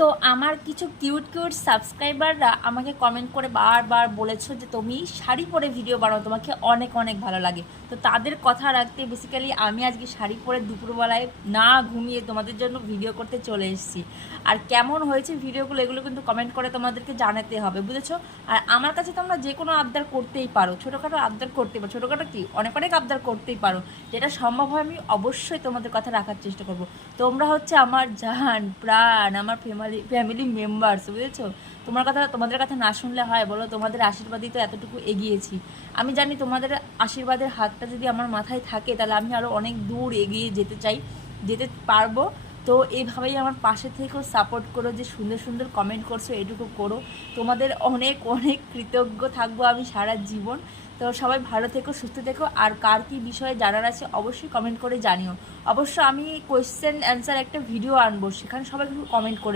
তো আমার কিছু কিউট কিউট সাবস্ক্রাইবাররা আমাকে কমেন্ট করে বারবার বলেছো যে তুমি শাড়ি পরে ভিডিও বানাও, তোমাকে অনেক অনেক ভালো লাগে। তো তাদের কথা রাখতে বেসিক্যালি আমি আজকে শাড়ি পরে দুপুরবেলায় না ঘুমিয়ে তোমাদের জন্য ভিডিও করতে চলে এসেছি। আর কেমন হয়েছে ভিডিওগুলো এগুলো কিন্তু কমেন্ট করে তোমাদেরকে জানাতে হবে, বুঝেছো? আর আমার কাছে তোমরা যে কোনো আবদার করতেই পারো, ছোটোখাটো আবদার করতেই পারো, ছোটোখাটো কি অনেক অনেক আবদার করতেই পারো, যেটা সম্ভব হয় আমি অবশ্যই তোমাদের কথা রাখার চেষ্টা করবো। তোমরা হচ্ছে আমার জান প্রাণ, আমার ফ্যামিলি মেম্বার্স, বুঝেছো? তোমাদের কথা না শুনলে হয় বলো? তোমাদের আশীর্বাদই তো এতটুকু এগিয়েছি। আমি জানি তোমাদের আশীর্বাদের হাতটা যদি আমার মাথায় থাকে তাহলে আমি আরও অনেক দূর এগিয়ে যেতে পারবো। তো এইভাবেই আমার পাশে থেকেও সাপোর্ট করো, যে সুন্দর সুন্দর কমেন্ট করছো এটুকু করো। তোমাদের অনেক অনেক কৃতজ্ঞ থাকবো আমি সারা জীবন। তো সবাই ভালো থেকো, সুস্থ থেকো। আর কার কী বিষয়ে জানার আছে অবশ্যই কমেন্ট করে জানিও। অবশ্য আমি কোয়েশ্চেন অ্যান্সার একটা ভিডিও আনবো, সেখানে সবাই কিন্তু কমেন্ট করে